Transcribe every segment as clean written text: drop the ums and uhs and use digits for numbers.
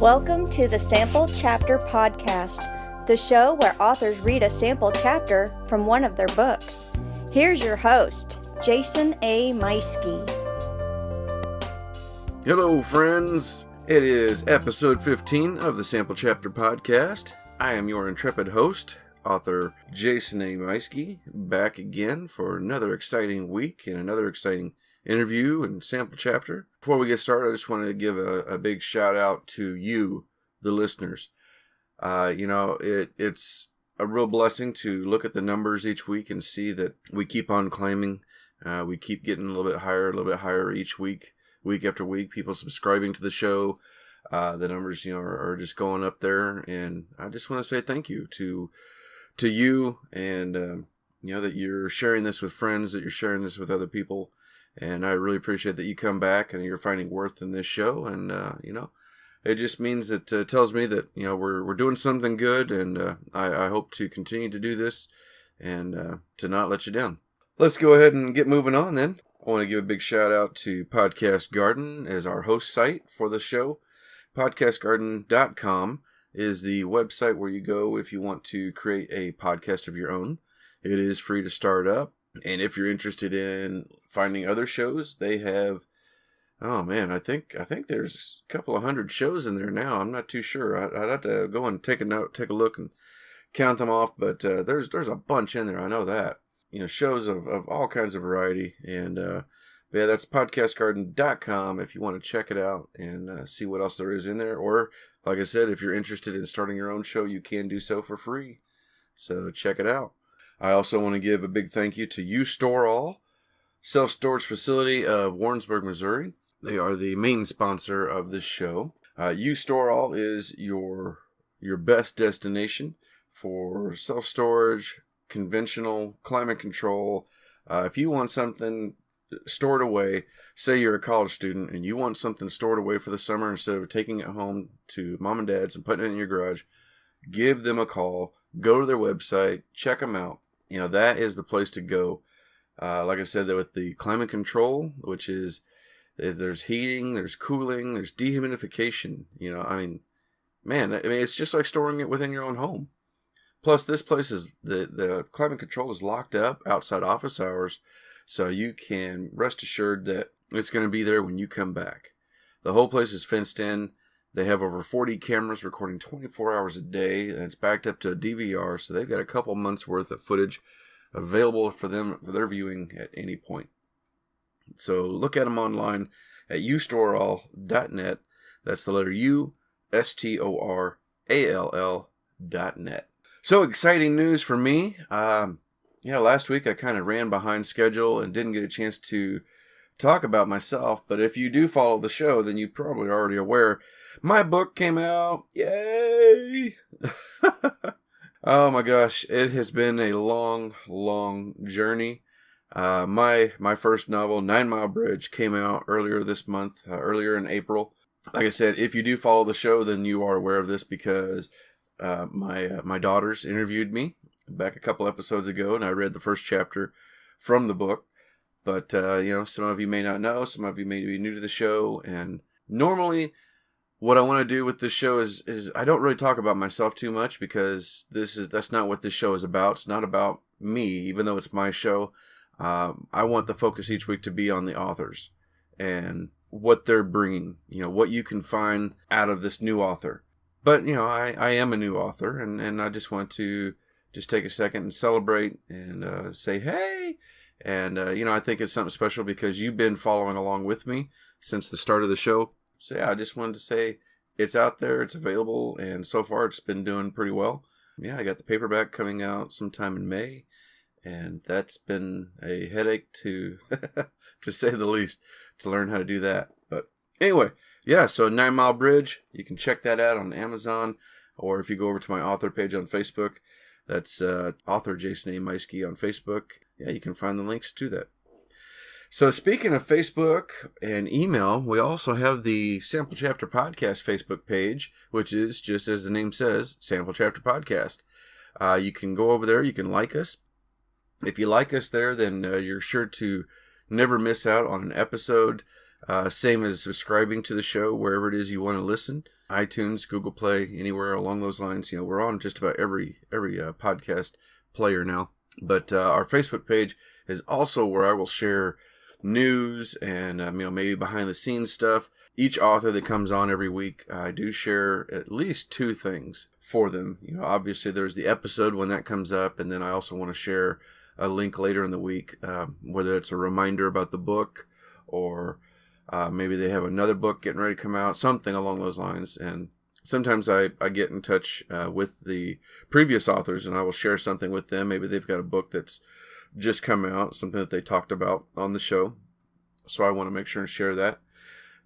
Welcome to the Sample Chapter Podcast, the show where authors read a sample chapter from one of their books. Here's your host, Jason A. Meiske. Hello, friends. It is episode 15 of the Sample Chapter Podcast. I am your intrepid host, author Jason A. Meiske, back again for another exciting week and another exciting interview and sample chapter. Before we get started, I just wanted to give a big shout out to you, the listeners. It's a real blessing to look at the numbers each week and see that we keep on climbing. We keep getting a little bit higher each week after week. People subscribing to the show. The numbers, are just going up there, and I just want to say thank you to you, and that you're sharing this with friends, that you're sharing this with other people. And I really appreciate that you come back and you're finding worth in this show. And, it just means that tells me that, we're doing something good. And I hope to continue to do this and to not let you down. Let's go ahead and get moving on then. I want to give a big shout out to Podcast Garden as our host site for the show. PodcastGarden.com is the website where you go if you want to create a podcast of your own. It is free to start up. And if you're interested in finding other shows, they have, I think there's a couple of hundred shows in there now. I'm not too sure. I'd have to go and take a look and count them off. But there's a bunch in there. I know that. Shows of all kinds of variety. And that's podcastgarden.com if you want to check it out and see what else there is in there. Or, like I said, if you're interested in starting your own show, you can do so for free. So check it out. I also want to give a big thank you to U-Store-All, self-storage facility of Warrensburg, Missouri. They are the main sponsor of this show. U-Store-All is your best destination for self-storage, conventional, climate control. If you want something stored away, say you're a college student and you want something stored away for the summer instead of taking it home to mom and dad's and putting it in your garage, give them a call. Go to their website, check them out. That is the place to go. Like I said, with the climate control, which is, there's heating, there's cooling, there's dehumidification. It's just like storing it within your own home. Plus, this place is, the climate control is locked up outside office hours, so you can rest assured that it's going to be there when you come back. The whole place is fenced in. They have over 40 cameras recording 24 hours a day, and it's backed up to a DVR, so they've got a couple months worth of footage available for their viewing at any point. So look at them online at ustoreall.net. That's the letter U, STORALL.net. So exciting news for me. Last week I kind of ran behind schedule and didn't get a chance to talk about myself, but if you do follow the show, then you probably are already aware my book came out. Yay! Oh my gosh, it has been a long journey. My first novel, 9 Mile Bridge, came out earlier this month, earlier in April. Like I said, if you do follow the show, then you are aware of this because my daughters interviewed me back a couple episodes ago, and I read the first chapter from the book. But, some of you may not know, some of you may be new to the show, and normally what I want to do with this show is I don't really talk about myself too much because that's not what this show is about. It's not about me, even though it's my show. I want the focus each week to be on the authors and what they're bringing, what you can find out of this new author. But, I am a new author, and I just want to just take a second and celebrate and say, hey. And, I think it's something special because you've been following along with me since the start of the show. So, yeah, I just wanted to say it's out there, it's available, and so far it's been doing pretty well. Yeah, I got the paperback coming out sometime in May, and that's been a headache to say the least, to learn how to do that. But anyway, yeah, so 9 Mile Bridge, you can check that out on Amazon, or if you go over to my author page on Facebook, that's author Jason A. Meiske on Facebook. Yeah, you can find the links to that. So speaking of Facebook and email, we also have the Sample Chapter Podcast Facebook page, which is, just as the name says, Sample Chapter Podcast. You can go over there, you can like us. If you like us there, then you're sure to never miss out on an episode. Same as subscribing to the show wherever it is you want to listen. iTunes, Google Play, anywhere along those lines. We're on just about every podcast player now. But our Facebook page is also where I will share news and maybe behind the scenes stuff. Each author that comes on every week, I do share at least 2 things for them. Obviously there's the episode when that comes up, and then I also want to share a link later in the week, whether it's a reminder about the book, or maybe they have another book getting ready to come out, something along those lines. And sometimes I get in touch with the previous authors, and I will share something with them. Maybe they've got a book that's just come out, something that they talked about on the show. So I want to make sure and share that.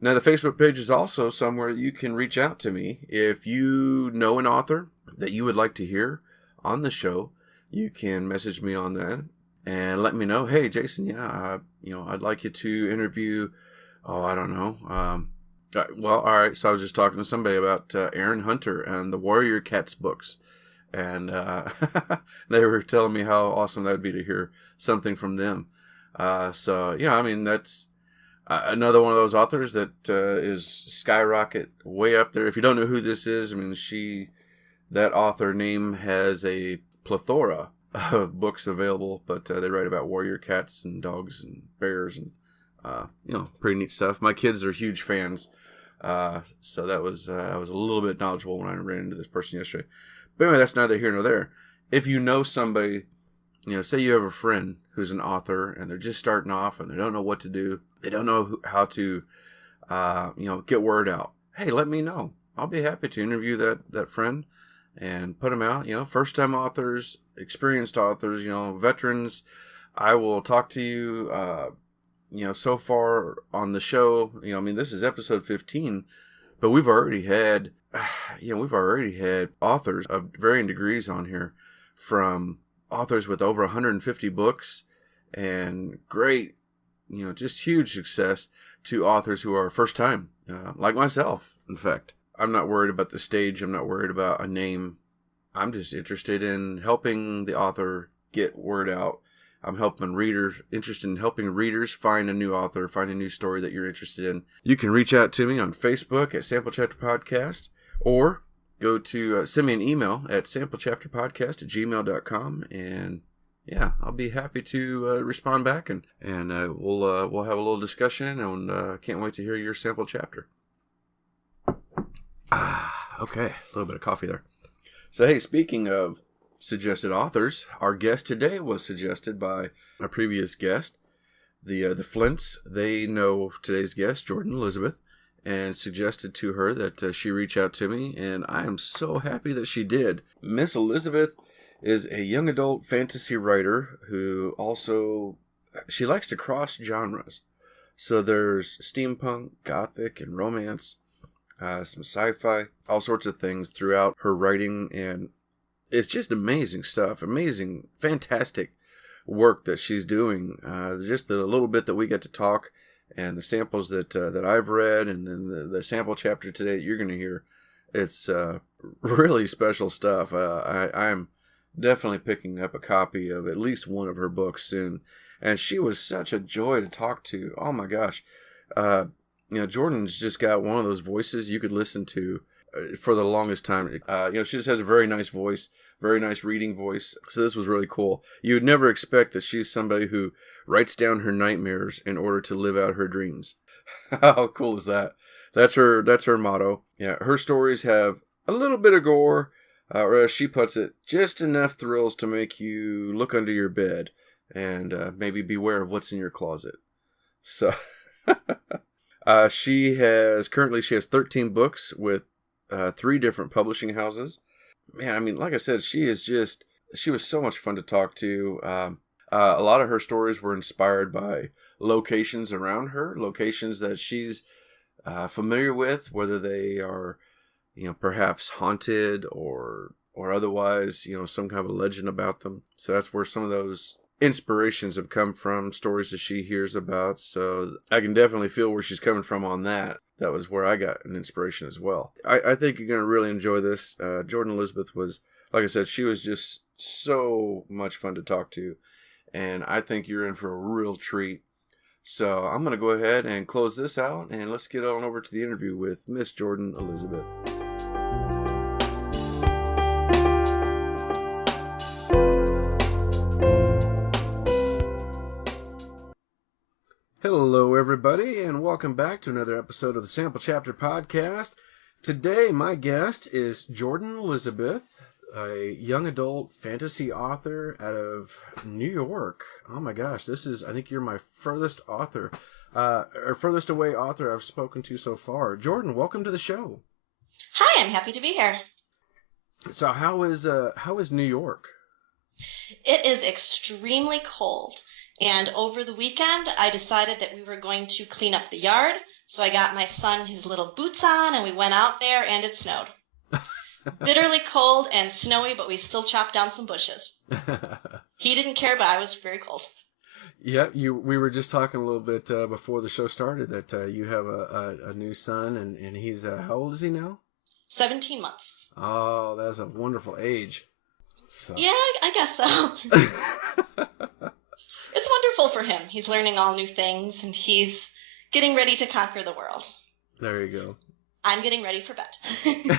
Now, the Facebook page is also somewhere you can reach out to me. If you know an author that you would like to hear on the show, you can message me on that and let me know, hey, Jason, I'd like you to interview, I don't know. Well, all right, so I was just talking to somebody about Aaron Hunter and the Warrior Cats books. And they were telling me how awesome that would be to hear something from them. That's another one of those authors that is skyrocket way up there. If you don't know who this is, that author name has a plethora of books available, but they write about warrior cats and dogs and bears and, pretty neat stuff. My kids are huge fans. So that was, I was a little bit knowledgeable when I ran into this person yesterday. But anyway, that's neither here nor there. If you know somebody, say you have a friend who's an author and they're just starting off and they don't know what to do. They don't know how to, get word out. Hey, let me know. I'll be happy to interview that friend and put them out. First-time authors, experienced authors, veterans. I will talk to you, so far on the show. This is episode 15, but we've already had, authors of varying degrees on here, from authors with over 150 books and great, just huge success, to authors who are first time, like myself. In fact, I'm not worried about the stage. I'm not worried about a name. I'm just interested in helping the author get word out. I'm interested in helping readers find a new author, find a new story that you're interested in. You can reach out to me on Facebook at Sample Chapter Podcast, or go to send me an email at samplechapterpodcast@gmail.com, and I'll be happy to respond back, and we'll have a little discussion, and can't wait to hear your sample chapter. Okay, a little bit of coffee there. So hey, speaking of suggested authors, our guest today was suggested by a previous guest, the Flints. They know today's guest, Jordan Elizabeth, and suggested to her that she reach out to me, and I am so happy that she did. Miss Elizabeth is a young adult fantasy writer who also, she likes to cross genres. So there's steampunk, gothic, and romance, some sci-fi, all sorts of things throughout her writing, and it's just amazing stuff, amazing, fantastic work that she's doing. Just the little bit that we get to talk, and the samples that I've read, and then the sample chapter today that you're going to hear, it's really special stuff. I'm definitely picking up a copy of at least one of her books soon, and she was such a joy to talk to. Oh my gosh. Jordan's just got one of those voices you could listen to for the longest time. She just has a very nice voice, very nice reading voice. So this was really cool. You would never expect that she's somebody who writes down her nightmares in order to live out her dreams. How cool is that? That's her motto. Yeah, her stories have a little bit of gore, or as she puts it, just enough thrills to make you look under your bed and maybe beware of what's in your closet. So she has 13 books with 3 different publishing houses. Man, like I said, she was so much fun to talk to. A lot of her stories were inspired by locations around her, locations that she's familiar with, whether they are, perhaps haunted or otherwise, some kind of a legend about them. So that's where some of those inspirations have come from, stories that she hears about. So I can definitely feel where she's coming from on that. That was where I got an inspiration as well. I think you're going to really enjoy this. Jordan Elizabeth was, like I said, she was just so much fun to talk to. And I think you're in for a real treat. So I'm going to go ahead and close this out, and let's get on over to the interview with Miss Jordan Elizabeth. Hello, everybody, and welcome back to another episode of the Sample Chapter Podcast. Today, my guest is Jordan Elizabeth, a young adult fantasy author out of New York. Oh my gosh, I think you're my furthest author, or furthest away author I've spoken to so far. Jordan, welcome to the show. Hi, I'm happy to be here. So how is New York? It is extremely cold. And over the weekend, I decided that we were going to clean up the yard. So I got my son his little boots on, and we went out there, and it snowed. Bitterly cold and snowy, but we still chopped down some bushes. He didn't care, but I was very cold. Yeah, we were just talking a little bit before the show started that you have a new son, and he's, how old is he now? 17 months. Oh, that's a wonderful age. So. Yeah, I guess so. It's wonderful for him. He's learning all new things, and he's getting ready to conquer the world. There you go. I'm getting ready for bed.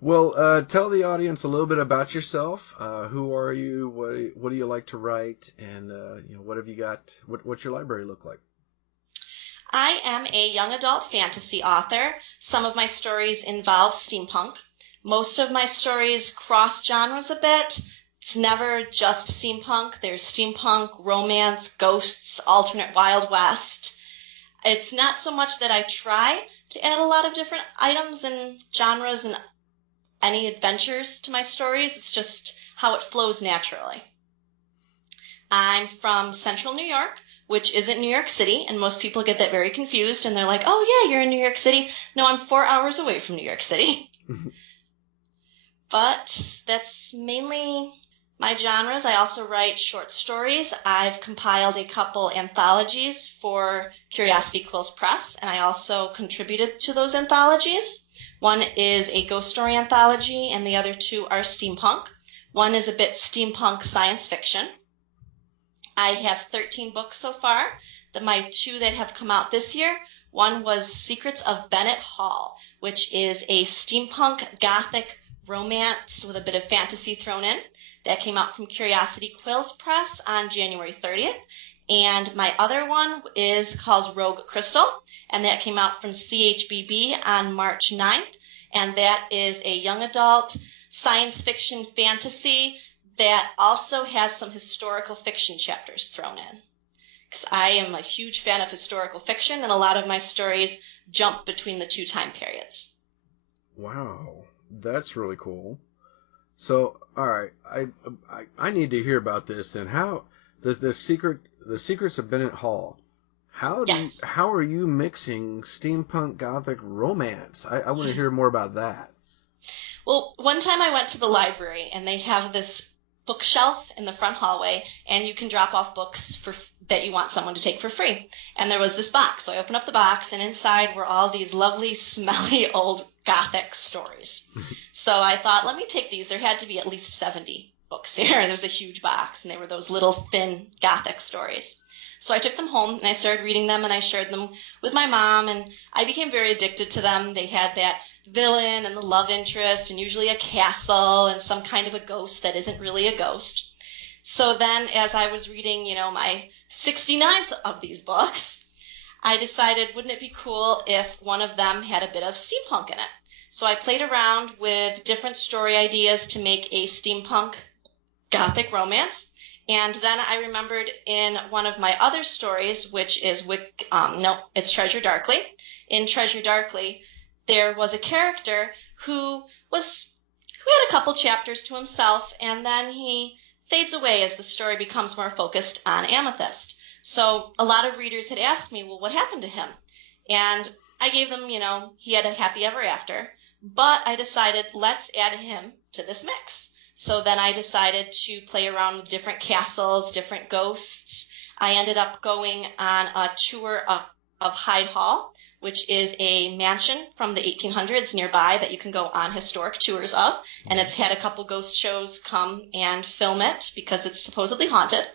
Well, tell the audience a little bit about yourself. Who are you? What do you like to write? And what have you got? What's your library look like? I am a young adult fantasy author. Some of my stories involve steampunk. Most of my stories cross genres a bit. It's never just steampunk. There's steampunk, romance, ghosts, alternate Wild West. It's not so much that I try to add a lot of different items and genres and any adventures to my stories. It's just how it flows naturally. I'm from Central New York, which isn't New York City, and most people get that very confused, and they're like, oh yeah, you're in New York City. No, I'm 4 hours away from New York City. But that's mainly my genres. I also write short stories. I've compiled a couple anthologies for Curiosity Quills Press, and I also contributed to those anthologies. One is a ghost story anthology, and the other two are steampunk. One is a bit steampunk science fiction. I have 13 books so far. My two that have come out this year, one was Secrets of Bennett Hall, which is a steampunk gothic romance with a bit of fantasy thrown in. That came out from Curiosity Quills Press on January 30th. And my other one is called Rogue Crystal, and that came out from CHBB on March 9th. And that is a young adult science fiction fantasy that also has some historical fiction chapters thrown in. Because I am a huge fan of historical fiction, and a lot of my stories jump between the two time periods. Wow, that's really cool. So, all right, I need to hear about this. And how the Secrets of Bennett Hall? How are you mixing steampunk gothic romance? I want to hear more about that. Well, one time I went to the library, and they have this bookshelf in the front hallway, and you can drop off books that you want someone to take for free. And there was this box, so I opened up the box, and inside were all these lovely, smelly old gothic stories. So I thought, let me take these. There had to be at least 70 books here. There was a huge box, and they were those little thin gothic stories. So I took them home, and I started reading them, and I shared them with my mom, and I became very addicted to them. They had that villain and the love interest, and usually a castle and some kind of a ghost that isn't really a ghost. So then, as I was reading, my 69th of these books, I decided, wouldn't it be cool if one of them had a bit of steampunk in it? So I played around with different story ideas to make a steampunk gothic romance. And then I remembered in one of my other stories, which is it's Treasure Darkly. In Treasure Darkly, there was a character who had a couple chapters to himself, and then he fades away as the story becomes more focused on Amethyst. So a lot of readers had asked me, well, what happened to him? And I gave them, he had a happy ever after. But I decided, let's add him to this mix. So then I decided to play around with different castles, different ghosts. I ended up going on a tour of Hyde Hall, which is a mansion from the 1800s nearby that you can go on historic tours of. And it's had a couple ghost shows come and film it because it's supposedly haunted.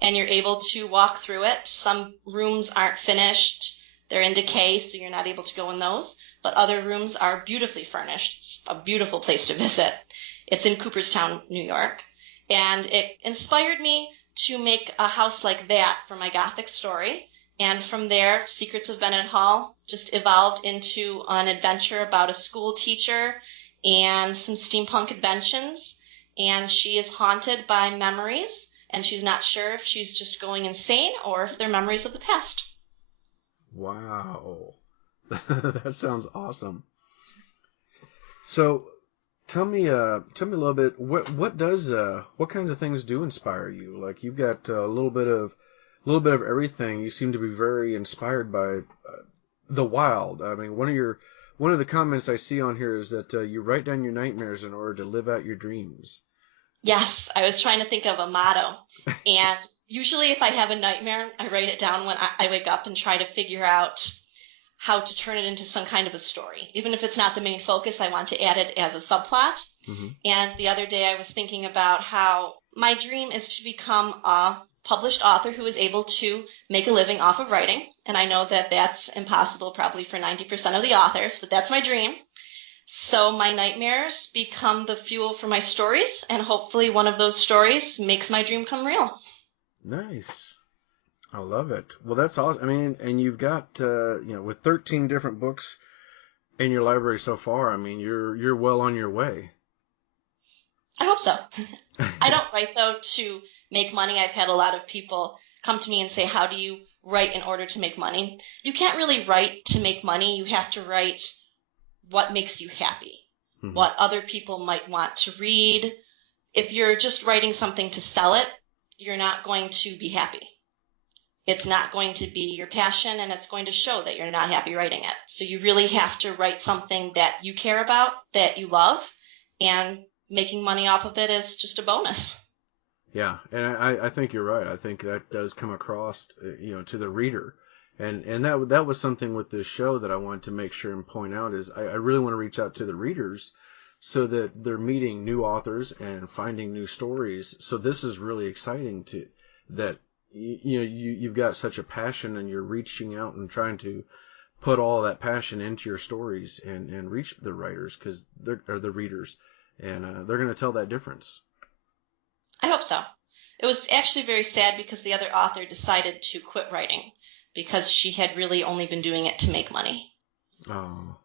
and you're able to walk through it. Some rooms aren't finished. They're in decay, so you're not able to go in those. But other rooms are beautifully furnished. It's a beautiful place to visit. It's in Cooperstown, New York. And it inspired me to make a house like that for my Gothic story. And from there, Secrets of Bennett Hall just evolved into an adventure about a school teacher and some steampunk inventions. And she is haunted by memories, and she's not sure if she's just going insane or if they're memories of the past. Wow. That sounds awesome. So tell me a little bit, what kinds of things do inspire you? Like, you've got a little bit of everything. You seem to be very inspired by the wild. I mean, one of the comments I see on here is that you write down your nightmares in order to live out your dreams. Yes, I was trying to think of a motto. And usually if I have a nightmare, I write it down when I wake up and try to figure out how to turn it into some kind of a story. Even if it's not the main focus, I want to add it as a subplot. Mm-hmm. And the other day I was thinking about how my dream is to become a published author who is able to make a living off of writing. And I know that that's impossible probably for 90% of the authors, but that's my dream. So my nightmares become the fuel for my stories, and hopefully one of those stories makes my dream come real. Nice. I love it. Well, that's awesome. I mean, and you've got, with 13 different books in your library so far, I mean, you're well on your way. I hope so. I don't write, though, to make money. I've had a lot of people come to me and say, how do you write in order to make money? You can't really write to make money. You have to write what makes you happy, mm-hmm. what other people might want to read. If you're just writing something to sell it, you're not going to be happy. It's not going to be your passion, and it's going to show that you're not happy writing it. So you really have to write something that you care about, that you love, and making money off of it is just a bonus. Yeah, and I think you're right. I think that does come across, to the reader. And that was something with this show that I wanted to make sure and point out is I really want to reach out to the readers so that they're meeting new authors and finding new stories. So this is really exciting that you've got such a passion and you're reaching out and trying to put all that passion into your stories and reach the writers or the readers, and they're going to tell that difference. I hope so. It was actually very sad because the other author decided to quit writing, because she had really only been doing it to make money. Oh.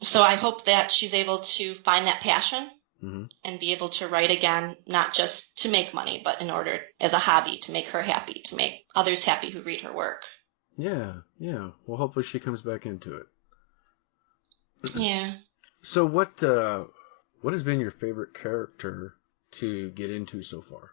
So I hope that she's able to find that passion, mm-hmm. and be able to write again, not just to make money, but in order, as a hobby, to make her happy, to make others happy who read her work. Yeah. Well, hopefully she comes back into it. Yeah. So what has been your favorite character to get into so far?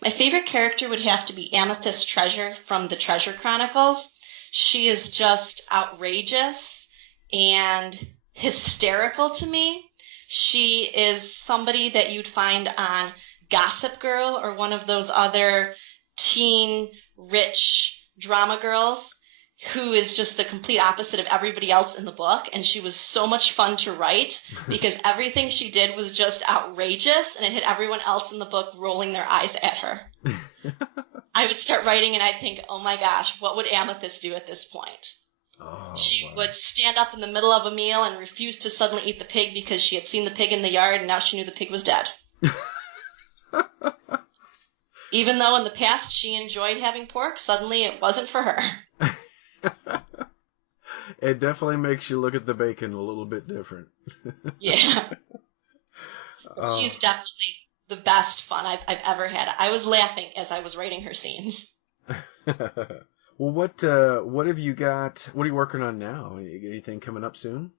My favorite character would have to be Amethyst Treasure from the Treasure Chronicles. She is just outrageous and hysterical to me. She is somebody that you'd find on Gossip Girl or one of those other teen rich drama girls, who is just the complete opposite of everybody else in the book. And she was so much fun to write because everything she did was just outrageous, and it had everyone else in the book rolling their eyes at her. I would start writing and I'd think, oh my gosh, what would Amethyst do at this point? Oh, she would stand up in the middle of a meal and refuse to suddenly eat the pig because she had seen the pig in the yard and now she knew the pig was dead. Even though in the past she enjoyed having pork, suddenly it wasn't for her. It definitely makes you look at the bacon a little bit different. Yeah. She's definitely the best fun I've ever had. I was laughing as I was writing her scenes. Well, what have you got? What are you working on now? Anything coming up soon?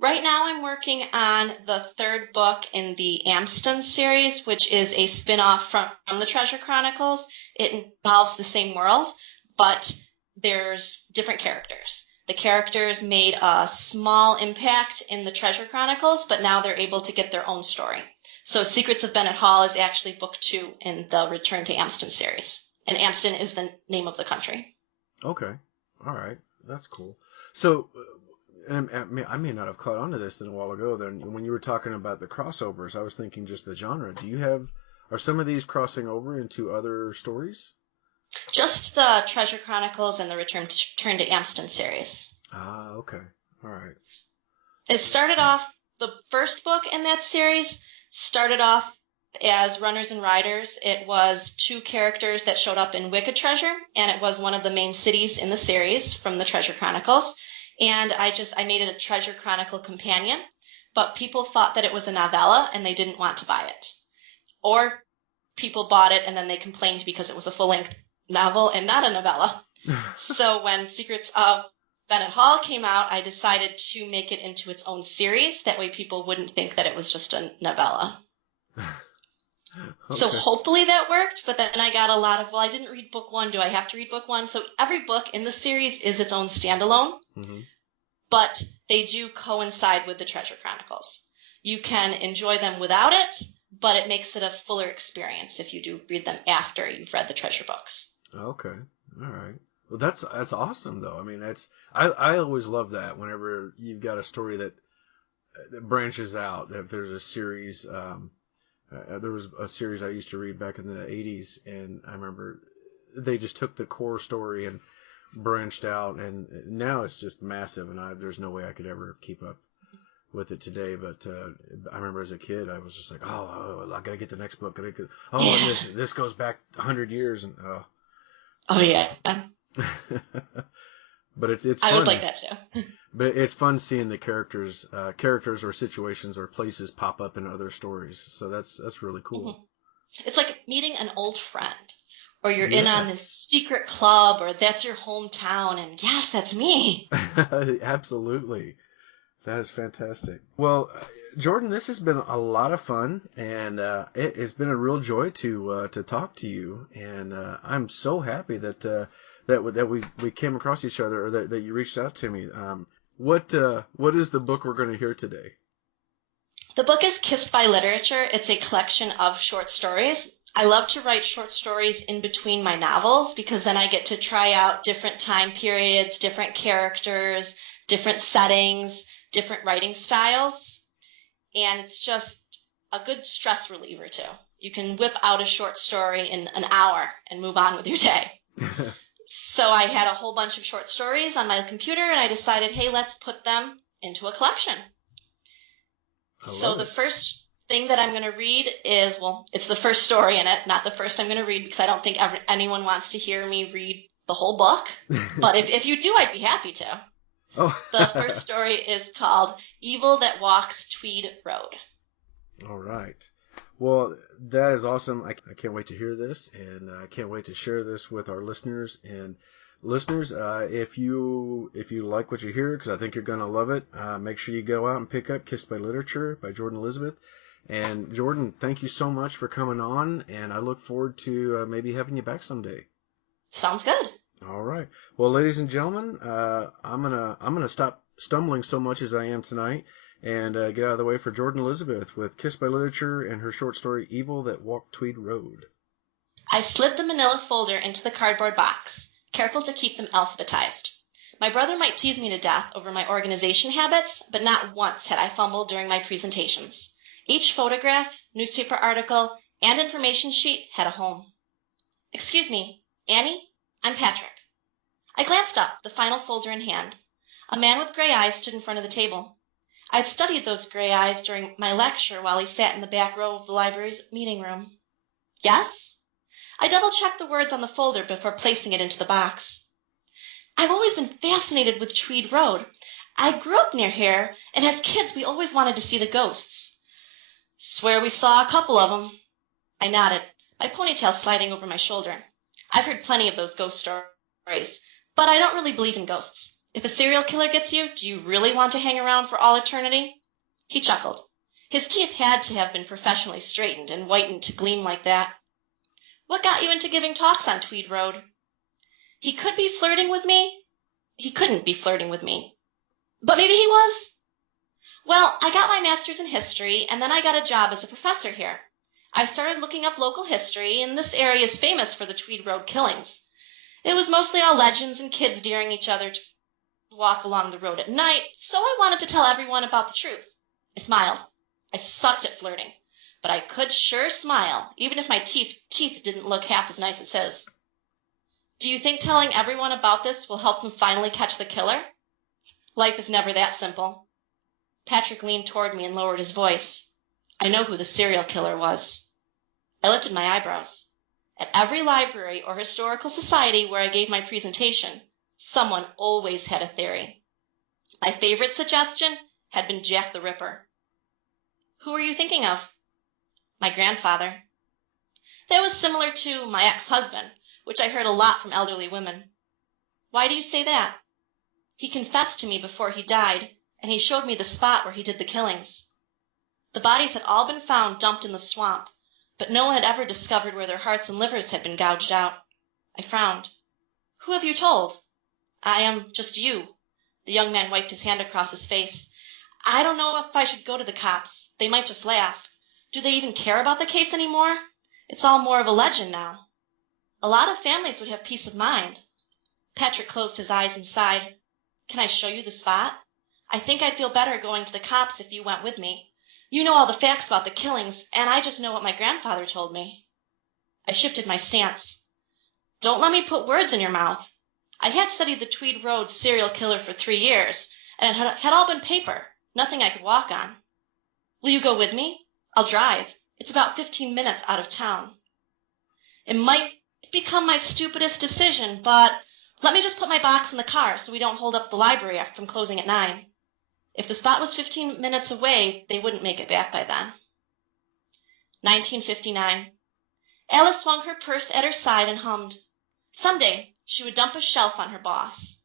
Right now I'm working on the third book in the Amston series, which is a spin-off from the Treasure Chronicles. It involves the same world, but there's different characters. The characters made a small impact in the Treasure Chronicles, but now they're able to get their own story. So Secrets of Bennett Hall is actually book 2 in the Return to Amston series. And Amston is the name of the country. Okay. All right. That's cool. So, I may not have caught on to this then a while ago. Then when you were talking about the crossovers, I was thinking just the genre. Are some of these crossing over into other stories? Just the Treasure Chronicles and the Return to Amston series. Ah, okay. All right. It started off, the first book in that series started off as Runners and Riders. It was 2 characters that showed up in Wicked Treasure, and it was one of the main cities in the series from the Treasure Chronicles. And I made it a Treasure Chronicle companion, but people thought that it was a novella and they didn't want to buy it. Or people bought it and then they complained because it was a full-length novel and not a novella. So when Secrets of Bennett Hall came out, I decided to make it into its own series. That way people wouldn't think that it was just a novella. Okay. So hopefully that worked, but then I got a lot of, well, I didn't read book 1. Do I have to read book 1? So every book in the series is its own standalone, but they do coincide with the Treasure Chronicles. You can enjoy them without it, but it makes it a fuller experience if you do read them after you've read the treasure books. Okay. All right. Well, that's awesome, though. I mean, I always love that whenever you've got a story that branches out. If there's a series, there was a series I used to read back in the 80s, and I remember they just took the core story and branched out, and now it's just massive, and there's no way I could ever keep up with it today. But I remember as a kid, I was just like, oh I gotta get the next book. And this goes back 100 years, and oh yeah. But it's fun. I was like that too. But it's fun seeing the characters or situations or places pop up in other stories. So that's really cool. It's like meeting an old friend, or you're in on this secret club, or that's your hometown, and yes, that's me. Absolutely. That is fantastic. Well, Jordan, this has been a lot of fun, and it has been a real joy to talk to you. And I'm so happy that we came across each other, or that you reached out to me. What is the book we're going to hear today? The book is Kissed by Literature. It's a collection of short stories. I love to write short stories in between my novels because then I get to try out different time periods, different characters, different settings, different writing styles. And it's just a good stress reliever too. You can whip out a short story in an hour and move on with your day. So I had a whole bunch of short stories on my computer, and I decided, hey, let's put them into a collection. So the first thing that I'm going to read is, well, it's the first story in it, not the first I'm going to read, because I don't think anyone wants to hear me read the whole book. But if you do, I'd be happy to. Oh. The first story is called Evil That Walks Tweed Road. All right. Well, that is awesome. I can't wait to hear this, and I can't wait to share this with our listeners. And listeners, if you like what you hear, because I think you're going to love it, make sure you go out and pick up Kissed by Literature by Jordan Elizabeth. And Jordan, thank you so much for coming on, and I look forward to maybe having you back someday. Sounds good. All right. Well, ladies and gentlemen, I'm gonna stop stumbling so much as I am tonight, and get out of the way for Jordan Elizabeth with Kissed by Literature and her short story Evil That Walked Tweed Road. I slid the manila folder into the cardboard box, careful to keep them alphabetized. My brother might tease me to death over my organization habits, but not once had I fumbled during my presentations. Each photograph, newspaper article, and information sheet had a home. Excuse me, Annie? I'm Patrick. I glanced up, the final folder in hand. A man with gray eyes stood in front of the table. I'd studied those gray eyes during my lecture while he sat in the back row of the library's meeting room. Yes? I double-checked the words on the folder before placing it into the box. I've always been fascinated with Tweed Road. I grew up near here, and as kids we always wanted to see the ghosts. Swear we saw a couple of them. I nodded, my ponytail sliding over my shoulder. I've heard plenty of those ghost stories, but I don't really believe in ghosts. If a serial killer gets you, do you really want to hang around for all eternity? He chuckled. His teeth had to have been professionally straightened and whitened to gleam like that. What got you into giving talks on Tweed Road? He could be flirting with me. He couldn't be flirting with me. But maybe he was. Well, I got my master's in history, and then I got a job as a professor here. I started looking up local history, and this area is famous for the Tweed Road killings. It was mostly all legends and kids daring each other to walk along the road at night, so I wanted to tell everyone about the truth. I smiled. I sucked at flirting. but I could sure smile, even if my teeth didn't look half as nice as his. Do you think telling everyone about this will help them finally catch the killer? Life is never that simple. Patrick leaned toward me and lowered his voice. I know who the serial killer was. I lifted my eyebrows. At every library or historical society where I gave my presentation, someone always had a theory. My favorite suggestion had been Jack the Ripper. Who were you thinking of? My grandfather. That was similar to my ex-husband, which I heard a lot from elderly women. Why do you say that? He confessed to me before he died, and he showed me the spot where he did the killings. The bodies had all been found dumped in the swamp, but no one had ever discovered where their hearts and livers had been gouged out. I frowned. Who have you told? I am just you. The young man wiped his hand across his face. I don't know if I should go to the cops. They might just laugh. Do they even care about the case anymore? It's all more of a legend now. A lot of families would have peace of mind. Patrick closed his eyes and sighed. Can I show you the spot? I think I'd feel better going to the cops if you went with me. You know all the facts about the killings, and I just know what my grandfather told me. I shifted my stance. Don't let me put words in your mouth. I had studied the Tweed Road serial killer for 3 years, and it had all been paper, nothing I could walk on. Will you go with me? I'll drive. It's about 15 minutes out of town. It might become my stupidest decision, but let me just put my box in the car so we don't hold up the library from closing at 9. If the spot was 15 minutes away, they wouldn't make it back by then. 1959. Alice swung her purse at her side and hummed. Someday she would dump a shelf on her boss.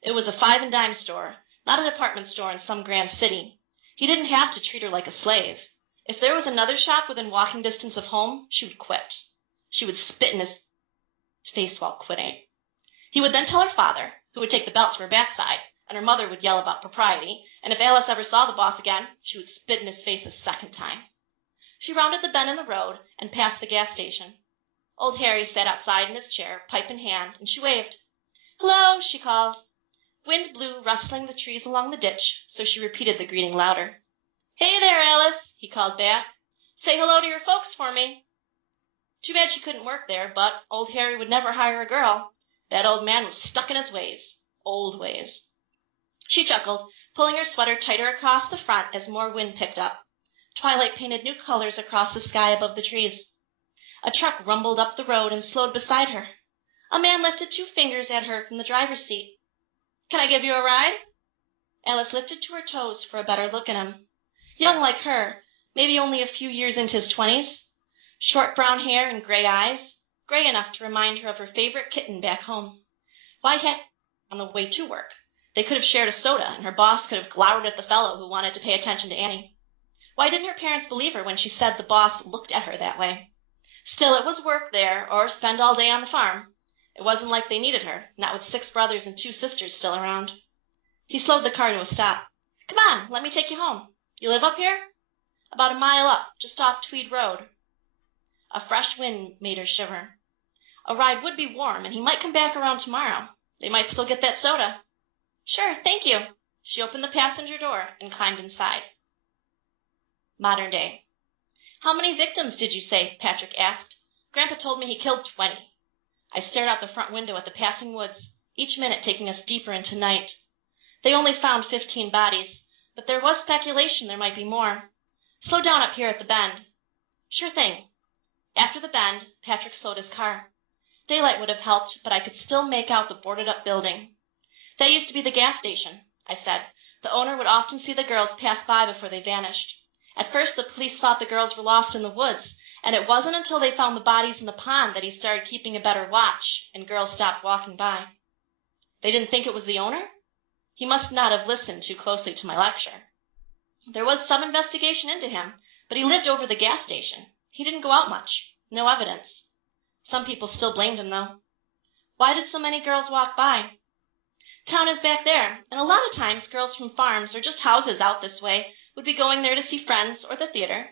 It was a 5 and dime store, not a department store in some grand city. He didn't have to treat her like a slave. If there was another shop within walking distance of home, she would quit. She would spit in his face while quitting. He would then tell her father, who would take the belt to her backside, and her mother would yell about propriety, and if Alice ever saw the boss again, she would spit in his face a second time. She rounded the bend in the road and passed the gas station. Old Harry sat outside in his chair, pipe in hand, and she waved. Hello, she called. Wind blew, rustling the trees along the ditch, so she repeated the greeting louder. Hey there, Alice, he called back. Say hello to your folks for me. Too bad she couldn't work there, but old Harry would never hire a girl. That old man was stuck in his ways. Old ways. She chuckled, pulling her sweater tighter across the front as more wind picked up. Twilight painted new colors across the sky above the trees. A truck rumbled up the road and slowed beside her. A man lifted 2 fingers at her from the driver's seat. Can I give you a ride? Alice lifted to her toes for a better look at him. Young like her, maybe only a few years into his 20s. Short brown hair and gray eyes, gray enough to remind her of her favorite kitten back home. Why had on the way to work? They could have shared a soda, and her boss could have glowered at the fellow who wanted to pay attention to Annie. Why didn't her parents believe her when she said the boss looked at her that way? Still, it was work there, or spend all day on the farm. It wasn't like they needed her, not with 6 brothers and 2 sisters still around. He slowed the car to a stop. Come on, let me take you home. You live up here? About a mile up, just off Tweed Road. A fresh wind made her shiver. A ride would be warm, and he might come back around tomorrow. They might still get that soda. Sure, thank you. She opened the passenger door and climbed inside. Modern day. How many victims did you say? Patrick asked. Grandpa told me he killed 20. I stared out the front window at the passing woods, each minute taking us deeper into night. They only found 15 bodies, but there was speculation there might be more. Slow down up here at the bend. Sure thing. After the bend, Patrick slowed his car. Daylight would have helped, but I could still make out the boarded-up building. That used to be the gas station, I said. The owner would often see the girls pass by before they vanished. At first, the police thought the girls were lost in the woods, and it wasn't until they found the bodies in the pond that he started keeping a better watch, and girls stopped walking by. They didn't think it was the owner? He must not have listened too closely to my lecture. There was some investigation into him, but he lived over the gas station. He didn't go out much. No evidence. Some people still blamed him, though. Why did so many girls walk by? Town is back there, and a lot of times girls from farms or just houses out this way would be going there to see friends or the theater.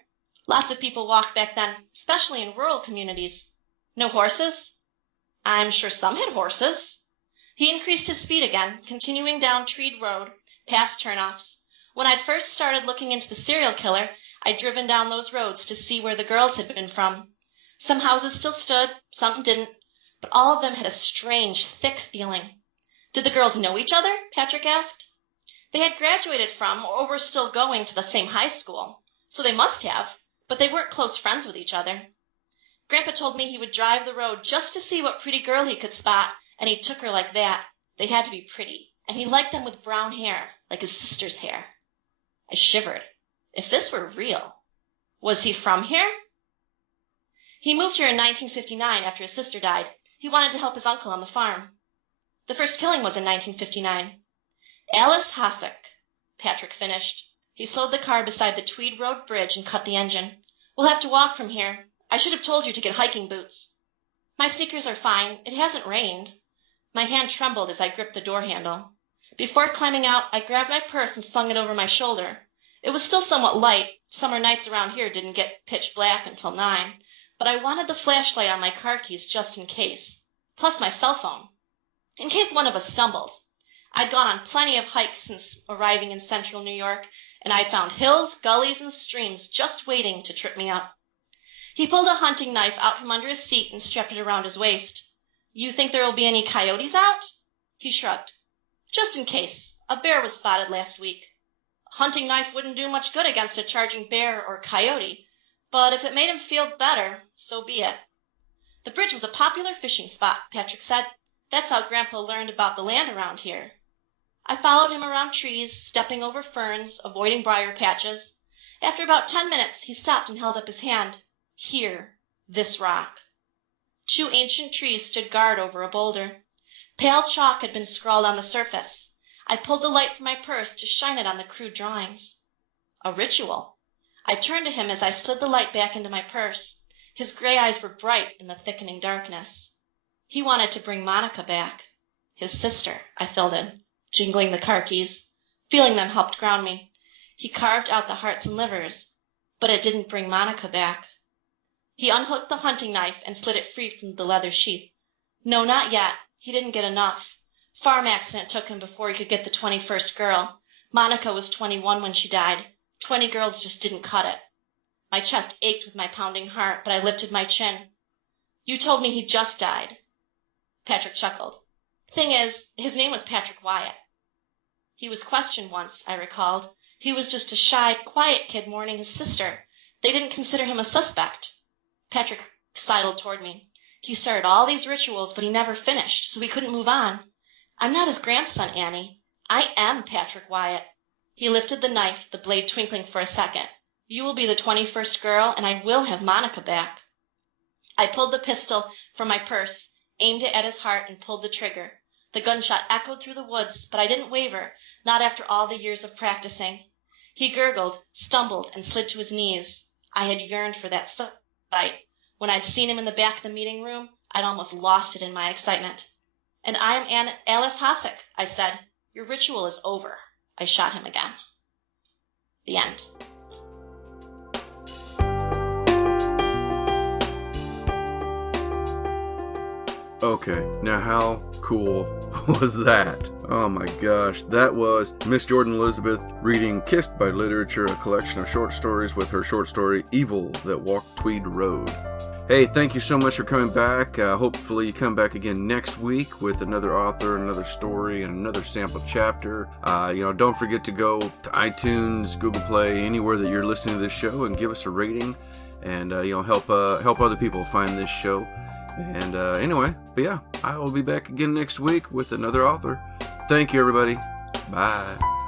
Lots of people walked back then, especially in rural communities. No horses? I'm sure some had horses. He increased his speed again, continuing down Tweed Road, past turnoffs. When I'd first started looking into the serial killer, I'd driven down those roads to see where the girls had been from. Some houses still stood, some didn't, but all of them had a strange, thick feeling. Did the girls know each other? Patrick asked. They had graduated from or were still going to the same high school, so they must have, but they weren't close friends with each other. Grandpa told me he would drive the road just to see what pretty girl he could spot, and he took her like that. They had to be pretty, and he liked them with brown hair, like his sister's hair. I shivered. If this were real, was he from here? He moved here in 1959 after his sister died. He wanted to help his uncle on the farm. The first killing was in 1959. Alice Hasek, Patrick finished. He slowed the car beside the Tweed Road Bridge and cut the engine. We'll have to walk from here. I should have told you to get hiking boots. My sneakers are fine. It hasn't rained. My hand trembled as I gripped the door handle. Before climbing out, I grabbed my purse and slung it over my shoulder. It was still somewhat light. Summer nights around here didn't get pitch black until 9, but I wanted the flashlight on my car keys just in case, plus my cell phone, in case one of us stumbled. I'd gone on plenty of hikes since arriving in central New York, and I'd found hills, gullies, and streams just waiting to trip me up. He pulled a hunting knife out from under his seat and strapped it around his waist. You think there will be any coyotes out? He shrugged. Just in case. A bear was spotted last week. A hunting knife wouldn't do much good against a charging bear or coyote, but if it made him feel better, so be it. The bridge was a popular fishing spot, Patrick said. That's how Grandpa learned about the land around here. I followed him around trees, stepping over ferns, avoiding briar patches. After about 10 minutes, he stopped and held up his hand. Here, this rock. 2 ancient trees stood guard over a boulder. Pale chalk had been scrawled on the surface. I pulled the light from my purse to shine it on the crude drawings. A ritual. I turned to him as I slid the light back into my purse. His gray eyes were bright in the thickening darkness. He wanted to bring Monica back. His sister, I filled in, jingling the car keys. Feeling them helped ground me. He carved out the hearts and livers, but it didn't bring Monica back. He unhooked the hunting knife and slid it free from the leather sheath. No, not yet. He didn't get enough. Farm accident took him before he could get the 21st girl. Monica was 21 when she died. 20 girls just didn't cut it. My chest ached with my pounding heart, but I lifted my chin. You told me he just died. Patrick chuckled. Thing is, his name was Patrick Wyatt. He was questioned once, I recalled. He was just a shy, quiet kid mourning his sister. They didn't consider him a suspect. Patrick sidled toward me. He started all these rituals, but he never finished, so we couldn't move on. I'm not his grandson, Annie. I am Patrick Wyatt. He lifted the knife, the blade twinkling for a second. You will be the 21st girl, and I will have Monica back. I pulled the pistol from my purse, aimed it at his heart, and pulled the trigger. The gunshot echoed through the woods, but I didn't waver, not after all the years of practicing. He gurgled, stumbled, and slid to his knees. I had yearned for that sight. When I'd seen him in the back of the meeting room, I'd almost lost it in my excitement. And I am Alice Hasek, I said. Your ritual is over. I shot him again. The end. Okay, now how cool was that? Oh my gosh, that was Miss Jordan Elizabeth reading Kissed by Literature, a collection of short stories with her short story, Evil That Walked Tweed Road. Hey, thank you so much for coming back. Hopefully you come back again next week with another author, another story, and another sample chapter. Don't forget to go to iTunes, Google Play, anywhere that you're listening to this show, and give us a rating, and help other people find this show. And anyway, but yeah, I will be back again next week with another author. Thank you, everybody. Bye.